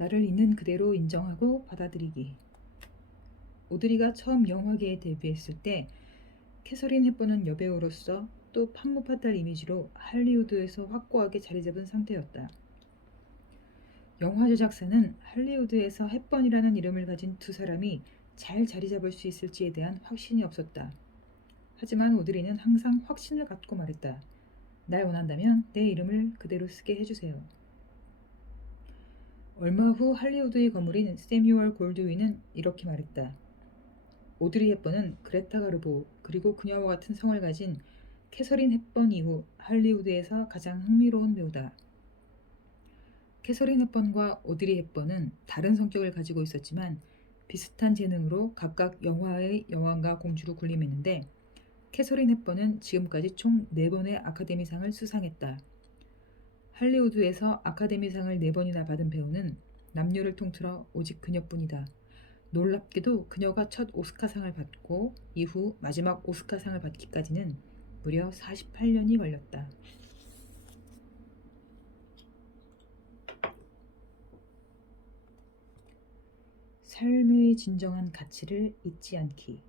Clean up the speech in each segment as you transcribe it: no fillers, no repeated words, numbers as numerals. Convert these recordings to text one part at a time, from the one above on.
나를 있는 그대로 인정하고 받아들이기. 오드리가 처음 영화계에 데뷔했을 때 캐서린 헵번은 여배우로서 또 판무파탈 이미지로 할리우드에서 확고하게 자리잡은 상태였다. 영화 제작사는 할리우드에서 헵번이라는 이름을 가진 두 사람이 잘 자리잡을 수 있을지에 대한 확신이 없었다. 하지만 오드리는 항상 확신을 갖고 말했다. 날 원한다면 내 이름을 그대로 쓰게 해주세요. 얼마 후 할리우드의 거물인 세뮤얼 골드윈은 이렇게 말했다. 오드리 헵번은 그레타 가르보 그리고 그녀와 같은 성을 가진 캐서린 헵번 이후 할리우드에서 가장 흥미로운 배우다. 캐서린 헵번과 오드리 헵번은 다른 성격을 가지고 있었지만 비슷한 재능으로 각각 영화의 여왕과 공주로 군림했는데 캐서린 헵번은 지금까지 총 4번의 아카데미상을 수상했다. 할리우드에서 아카데미상을 4번이나 받은 배우는 남녀를 통틀어 오직 그녀뿐이다. 놀랍게도 그녀가 첫 오스카상을 받고 이후 마지막 오스카상을 받기까지는 무려 48년이 걸렸다. 삶의 진정한 가치를 잊지 않기.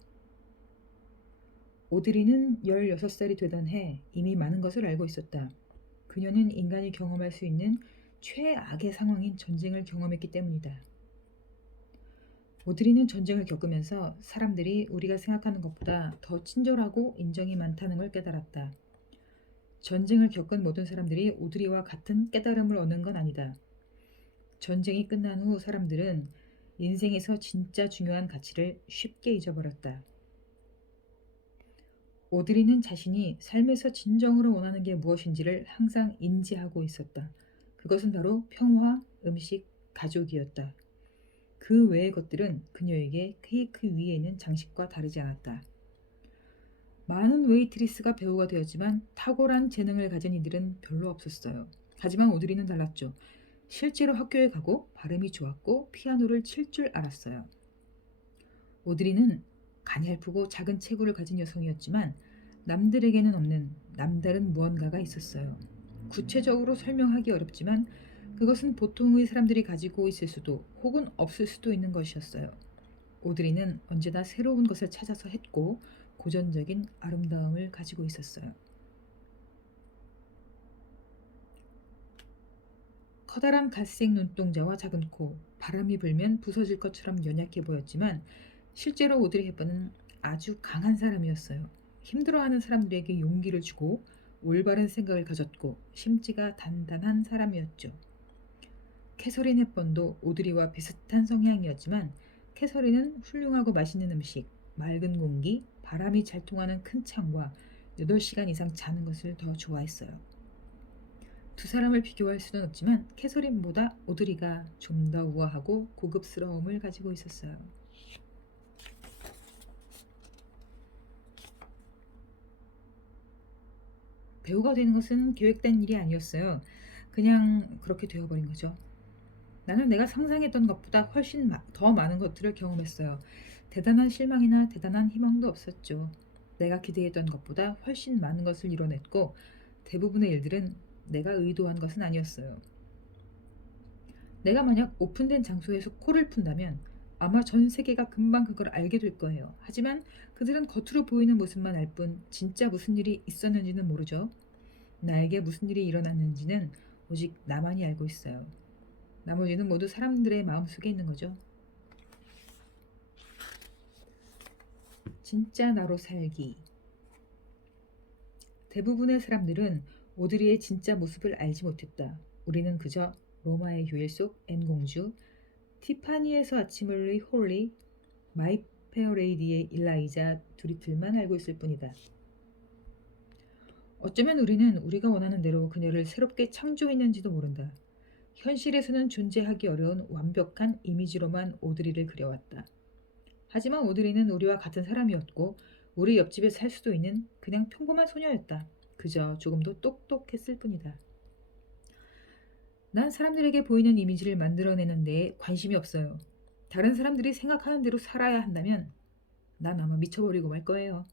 오드리는 16살이 되던 해 이미 많은 것을 알고 있었다. 그녀는 인간이 경험할 수 있는 최악의 상황인 전쟁을 경험했기 때문이다. 오드리는 전쟁을 겪으면서 사람들이 우리가 생각하는 것보다 더 친절하고 인정이 많다는 걸 깨달았다. 전쟁을 겪은 모든 사람들이 오드리와 같은 깨달음을 얻는 건 아니다. 전쟁이 끝난 후 사람들은 인생에서 진짜 중요한 가치를 쉽게 잊어버렸다. 오드리는 자신이 삶에서 진정으로 원하는 게 무엇인지를 항상 인지하고 있었다. 그것은 바로 평화, 음식, 가족이었다. 그 외의 것들은 그녀에게 케이크 위에 있는 장식과 다르지 않았다. 많은 웨이트리스가 배우가 되었지만 탁월한 재능을 가진 이들은 별로 없었어요. 하지만 오드리는 달랐죠. 실제로 학교에 가고 발음이 좋았고 피아노를 칠 줄 알았어요. 오드리는 가냘프고 작은 체구를 가진 여성이었지만 남들에게는 없는 남다른 무언가가 있었어요. 구체적으로 설명하기 어렵지만 그것은 보통의 사람들이 가지고 있을 수도 혹은 없을 수도 있는 것이었어요. 오드리는 언제나 새로운 것을 찾아서 했고 고전적인 아름다움을 가지고 있었어요. 커다란 갈색 눈동자와 작은 코, 바람이 불면 부서질 것처럼 연약해 보였지만 실제로 오드리 헵번은 아주 강한 사람이었어요. 힘들어하는 사람들에게 용기를 주고 올바른 생각을 가졌고 심지가 단단한 사람이었죠. 캐서린 헵번도 오드리와 비슷한 성향이었지만 캐서린은 훌륭하고 맛있는 음식, 맑은 공기, 바람이 잘 통하는 큰 창과 8시간 이상 자는 것을 더 좋아했어요. 두 사람을 비교할 수는 없지만 캐서린보다 오드리가 좀 더 우아하고 고급스러움을 가지고 있었어요. 배우가 되는 것은 계획된 일이 아니었어요. 그냥 그렇게 되어버린 거죠. 나는 내가 상상했던 것보다 훨씬 더 많은 것들을 경험했어요. 대단한 실망이나 대단한 희망도 없었죠. 내가 기대했던 것보다 훨씬 많은 것을 이뤄냈고 대부분의 일들은 내가 의도한 것은 아니었어요. 내가 만약 오픈된 장소에서 코를 푼다면 아마 전 세계가 금방 그걸 알게 될 거예요. 하지만 그들은 겉으로 보이는 모습만 알 뿐 진짜 무슨 일이 있었는지는 모르죠. 나에게 무슨 일이 일어났는지는 오직 나만이 알고 있어요. 나머지는 모두 사람들의 마음속에 있는 거죠. 진짜 나로 살기. 대부분의 사람들은 오드리의 진짜 모습을 알지 못했다. 우리는 그저 로마의 휴일 속 앤 공주, 티파니에서 아침을 의 홀리, 마이 페어 레이디의 일라이자 두리틀만 알고 있을 뿐이다. 어쩌면 우리는 우리가 원하는 대로 그녀를 새롭게 창조했는지도 모른다. 현실에서는 존재하기 어려운 완벽한 이미지로만 오드리를 그려왔다. 하지만 오드리는 우리와 같은 사람이었고 우리 옆집에 살 수도 있는 그냥 평범한 소녀였다. 그저 조금 더 똑똑했을 뿐이다. 난 사람들에게 보이는 이미지를 만들어내는 데에 관심이 없어요. 다른 사람들이 생각하는 대로 살아야 한다면 난 아마 미쳐버리고 말 거예요.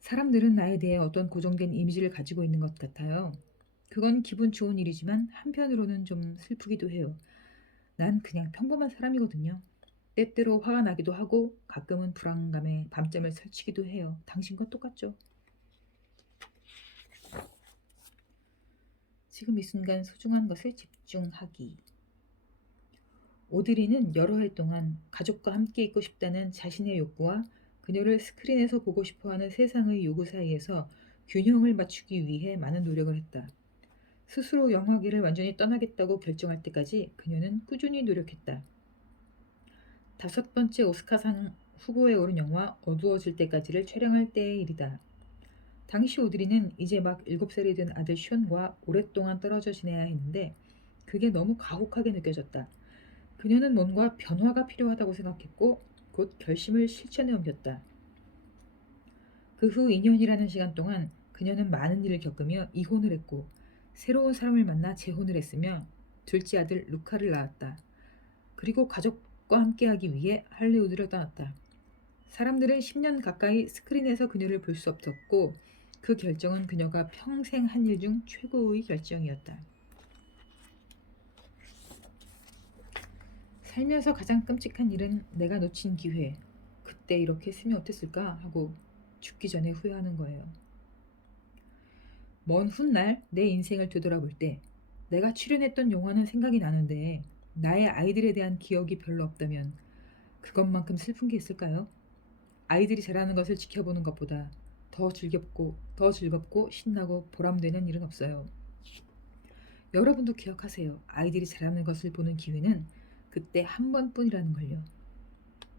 사람들은 나에 대해 어떤 고정된 이미지를 가지고 있는 것 같아요. 그건 기분 좋은 일이지만 한편으로는 좀 슬프기도 해요. 난 그냥 평범한 사람이거든요. 때때로 화가 나기도 하고 가끔은 불안감에 밤잠을 설치기도 해요. 당신과 똑같죠? 지금 이 순간 소중한 것에 집중하기. 오드리는 여러 해 동안 가족과 함께 있고 싶다는 자신의 욕구와 그녀를 스크린에서 보고 싶어하는 세상의 요구 사이에서 균형을 맞추기 위해 많은 노력을 했다. 스스로 영화계를 완전히 떠나겠다고 결정할 때까지 그녀는 꾸준히 노력했다. 5번째 오스카상 후보에 오른 영화 어두워질 때까지를 촬영할 때의 일이다. 당시 오드리는 이제 막 7살이 된 아들 션과 오랫동안 떨어져 지내야 했는데 그게 너무 가혹하게 느껴졌다. 그녀는 뭔가 변화가 필요하다고 생각했고 곧 결심을 실천에 옮겼다. 그 후 2년이라는 시간 동안 그녀는 많은 일을 겪으며 이혼을 했고 새로운 사람을 만나 재혼을 했으며 둘째 아들 루카를 낳았다. 그리고 가족과 함께하기 위해 할리우드를 떠났다. 사람들은 10년 가까이 스크린에서 그녀를 볼 수 없었고 그 결정은 그녀가 평생 한 일 중 최고의 결정이었다. 살면서 가장 끔찍한 일은 내가 놓친 기회, 그때 이렇게 했으면 어땠을까 하고 죽기 전에 후회하는 거예요. 먼 훗날 내 인생을 되돌아볼 때 내가 출연했던 영화는 생각이 나는데 나의 아이들에 대한 기억이 별로 없다면 그것만큼 슬픈 게 있을까요? 아이들이 자라는 것을 지켜보는 것보다 더 즐겁고 신나고 보람되는 일은 없어요. 여러분도 기억하세요. 아이들이 자라는 것을 보는 기회는 그때 한 번뿐이라는 걸요.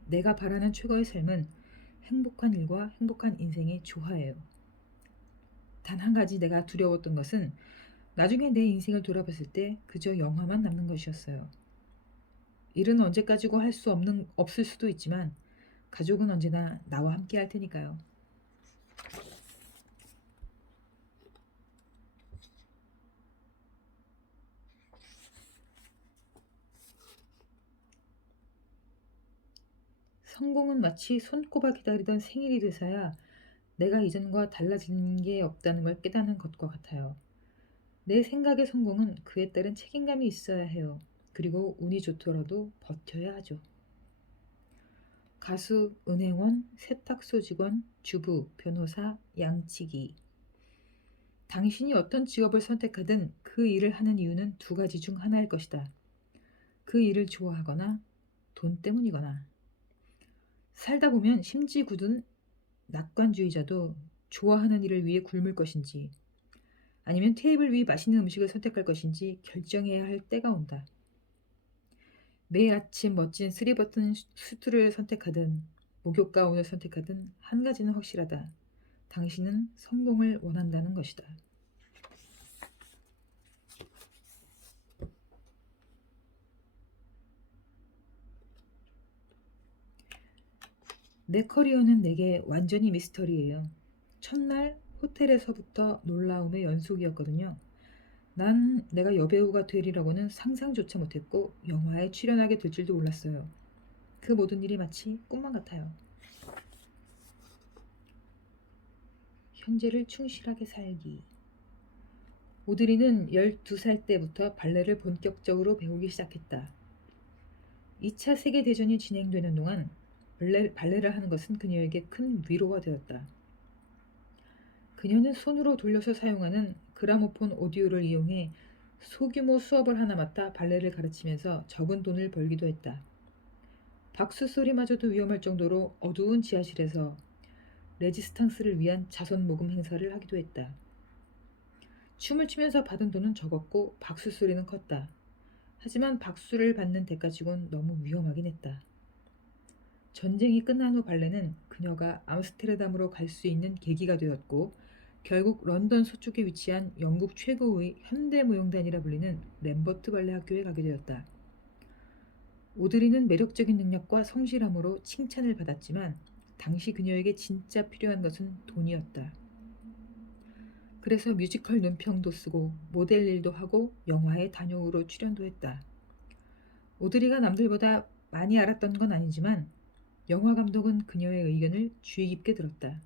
내가 바라는 최고의 삶은 행복한 일과 행복한 인생의 조화예요. 단 한 가지 내가 두려웠던 것은 나중에 내 인생을 돌아봤을 때 그저 영화만 남는 것이었어요. 일은 언제까지고 할 수 없을 수도 있지만 가족은 언제나 나와 함께 할 테니까요. 성공은 마치 손꼽아 기다리던 생일이 돼서야 내가 이전과 달라진 게 없다는 걸 깨닫는 것과 같아요. 내 생각의 성공은 그에 따른 책임감이 있어야 해요. 그리고 운이 좋더라도 버텨야 하죠. 가수, 은행원, 세탁소 직원, 주부, 변호사, 양치기. 당신이 어떤 직업을 선택하든 그 일을 하는 이유는 두 가지 중 하나일 것이다. 그 일을 좋아하거나 돈 때문이거나. 살다 보면 심지 굳은 낙관주의자도 좋아하는 일을 위해 굶을 것인지 아니면 테이블 위 맛있는 음식을 선택할 것인지 결정해야 할 때가 온다. 매일 아침 멋진 3버튼 수트를 선택하든 목욕 가운을 선택하든 한 가지는 확실하다. 당신은 성공을 원한다는 것이다. 내 커리어는 내게 완전히 미스터리예요. 첫날 호텔에서부터 놀라움의 연속이었거든요. 난 내가 여배우가 되리라고는 상상조차 못했고 영화에 출연하게 될 줄도 몰랐어요. 그 모든 일이 마치 꿈만 같아요. 현재를 충실하게 살기. 오드리는 12살 때부터 발레를 본격적으로 배우기 시작했다. 2차 세계대전이 진행되는 동안 발레를 하는 것은 그녀에게 큰 위로가 되었다. 그녀는 손으로 돌려서 사용하는 그라모폰 오디오를 이용해 소규모 수업을 하나 맡아 발레를 가르치면서 적은 돈을 벌기도 했다. 박수 소리마저도 위험할 정도로 어두운 지하실에서 레지스탕스를 위한 자선 모금 행사를 하기도 했다. 춤을 추면서 받은 돈은 적었고 박수 소리는 컸다. 하지만 박수를 받는 대가치곤 너무 위험하긴 했다. 전쟁이 끝난 후 발레는 그녀가 암스테르담으로 갈 수 있는 계기가 되었고 결국 런던 서쪽에 위치한 영국 최고의 현대무용단이라 불리는 램버트 발레 학교에 가게 되었다. 오드리는 매력적인 능력과 성실함으로 칭찬을 받았지만 당시 그녀에게 진짜 필요한 것은 돈이었다. 그래서 뮤지컬 논평도 쓰고 모델 일도 하고 영화에 단역으로 출연도 했다. 오드리가 남들보다 많이 알았던 건 아니지만 영화 감독은 그녀의 의견을 주의 깊게 들었다.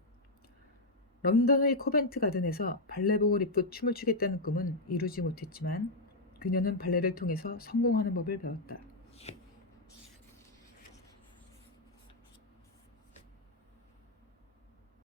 런던의 코벤트 가든에서 발레복을 입고 춤을 추겠다는 꿈은 이루지 못했지만 그녀는 발레를 통해서 성공하는 법을 배웠다.